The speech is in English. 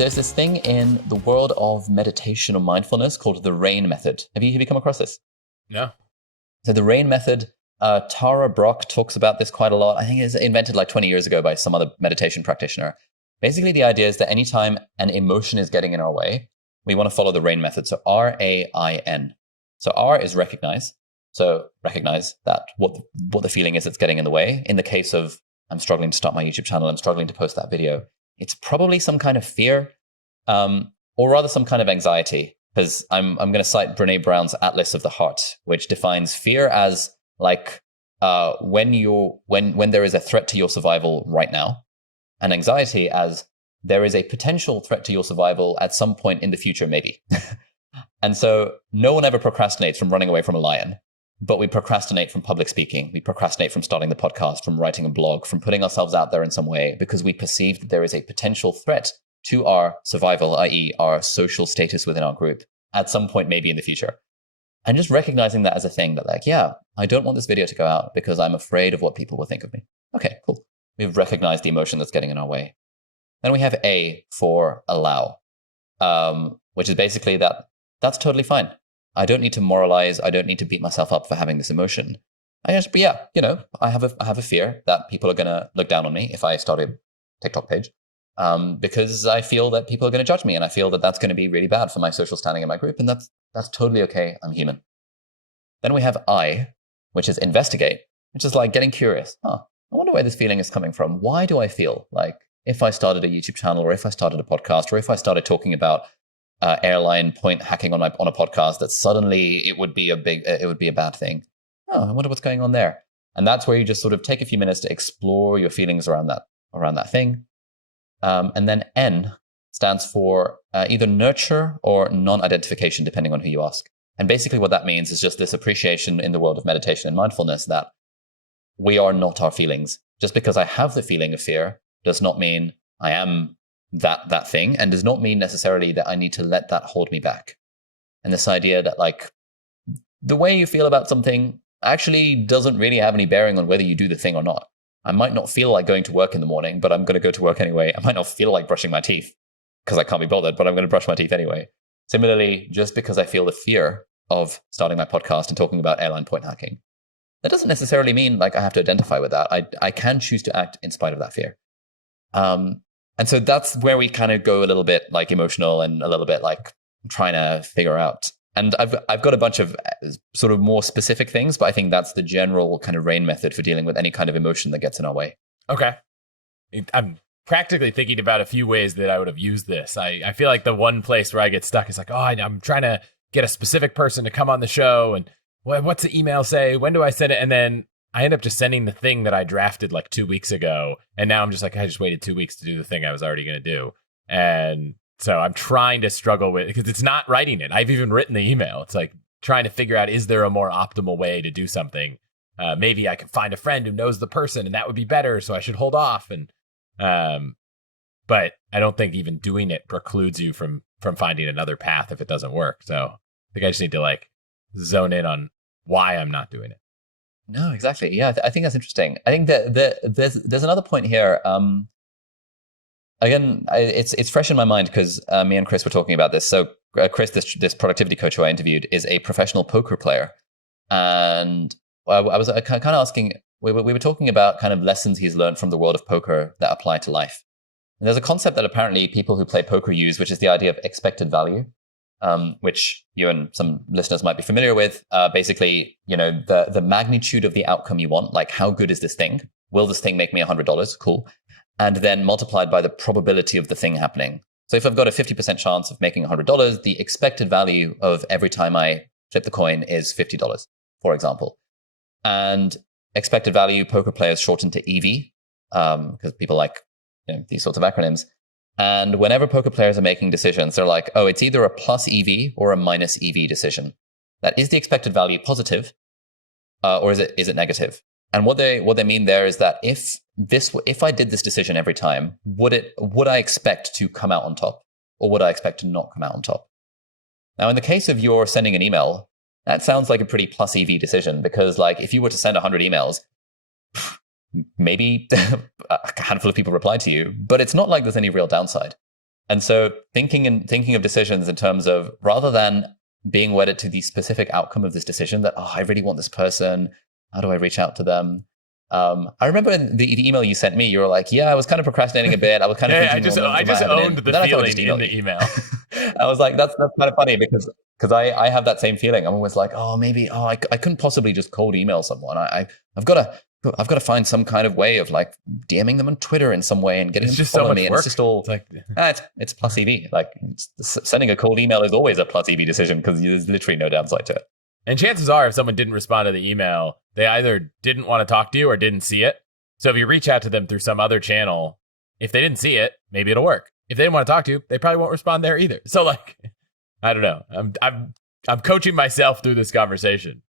there's this thing in the world of meditation or mindfulness called the RAIN method. Have you come across this? No. So the RAIN method, Tara Brach talks about this quite a lot. I think it was invented like 20 years ago by some other meditation practitioner. Basically, the idea is that anytime an emotion is getting in our way, we want to follow the RAIN method. So RAIN. So R is recognize. So recognize that what the feeling is that's getting in the way. In the case of I'm struggling to start my YouTube channel, I'm struggling to post that video, it's probably some kind of fear, or rather some kind of anxiety. Because I'm going to cite Brene Brown's Atlas of the Heart, which defines fear as like when there is a threat to your survival right now, and anxiety as there is a potential threat to your survival at some point in the future, maybe. And so no one ever procrastinates from running away from a lion, but we procrastinate from public speaking. We procrastinate from starting the podcast, from writing a blog, from putting ourselves out there in some way, because we perceive that there is a potential threat to our survival, i.e. our social status within our group at some point, maybe in the future. And just recognizing that as a thing that like, yeah, I don't want this video to go out because I'm afraid of what people will think of me. Okay, cool. We've recognized the emotion that's getting in our way. Then we have A for allow, which is basically that's totally fine. I don't need to moralize. I don't need to beat myself up for having this emotion. I have a fear that people are going to look down on me if I start a TikTok page, because I feel that people are going to judge me, and I feel that that's going to be really bad for my social standing in my group, and that's totally okay. I'm human. Then we have I, which is investigate, which is like getting curious. I wonder where this feeling is coming from. Why do I feel like if I started a YouTube channel, or if I started a podcast, or if I started talking about airline point hacking on a podcast, that suddenly it would be a bad thing? I wonder what's going on there. And that's where you just sort of take a few minutes to explore your feelings around that thing. And then N stands for either nurture or non-identification, depending on who you ask. And basically what that means is just this appreciation in the world of meditation and mindfulness that we are not our feelings. Just because I have the feeling of fear does not mean I am that thing, and does not mean necessarily that I need to let that hold me back. And this idea that like the way you feel about something actually doesn't really have any bearing on whether you do the thing or not. I might not feel like going to work in the morning, but I'm going to go to work anyway. I might not feel like brushing my teeth because I can't be bothered, but I'm going to brush my teeth anyway. Similarly, just because I feel the fear of starting my podcast and talking about airline point hacking, that doesn't necessarily mean like I have to identify with that. I can choose to act in spite of that fear. And so that's where we kind of go a little bit like emotional and a little bit like trying to figure out. And I've got a bunch of sort of more specific things, but I think that's the general kind of RAIN method for dealing with any kind of emotion that gets in our way. Okay. I'm practically thinking about a few ways that I would have used this. I feel like the one place where I get stuck is like, I'm trying to get a specific person to come on the show, and what's the email say? When do I send it? And then I end up just sending the thing that I drafted like 2 weeks ago. And now I'm just like, I just waited 2 weeks to do the thing I was already going to do. And so I'm trying to struggle with, because it's not writing it. I've even written the email. It's like trying to figure out, is there a more optimal way to do something? Maybe I can find a friend who knows the person and that would be better. So I should hold off. And, but I don't think even doing it precludes you from finding another path if it doesn't work. So I think I just need to like zone in on why I'm not doing it. No, exactly. Yeah, I think that's interesting. I think that there's another point here. Again, it's fresh in my mind because me and Chris were talking about this. So Chris, this productivity coach who I interviewed, is a professional poker player, and I was kind of asking. We were talking about kind of lessons he's learned from the world of poker that apply to life. And there's a concept that apparently people who play poker use, which is the idea of expected value. Which you and some listeners might be familiar with. Basically, the magnitude of the outcome you want, like how good is this thing? Will this thing make me $100? Cool. And then multiplied by the probability of the thing happening. So if I've got a 50% chance of making $100, the expected value of every time I flip the coin is $50, for example. And expected value, poker players shorten to EV, because people like these sorts of acronyms. And whenever poker players are making decisions, they're like, it's either a plus EV or a minus EV decision. That is the expected value positive, or is it negative? And what they mean there is that if I did this decision every time, would I expect to come out on top, or would I expect to not come out on top? Now, in the case of you're sending an email, that sounds like a pretty plus EV decision, because like if you were to send 100 emails, maybe a handful of people reply to you, but it's not like there's any real downside. And so thinking of decisions in terms of, rather than being wedded to the specific outcome of this decision, that, oh, I really want this person, how do I reach out to them? I remember in the email you sent me, you were like, yeah, I was kind of procrastinating a bit. I was kind of Yeah, thinking, I just owned the feeling in the email. I was like, that's kind of funny because I have that same feeling. I'm always like, oh, maybe, I couldn't possibly just cold email someone. I've got to find some kind of way of like DMing them on Twitter in some way and getting them to follow me. And it's just all, it's plus EV. Like sending a cold email is always a plus EV decision because there's literally no downside to it. And chances are, if someone didn't respond to the email, they either didn't want to talk to you or didn't see it. So if you reach out to them through some other channel, if they didn't see it, maybe it'll work. If they didn't want to talk to you, they probably won't respond there either. So like, I don't know. I'm coaching myself through this conversation.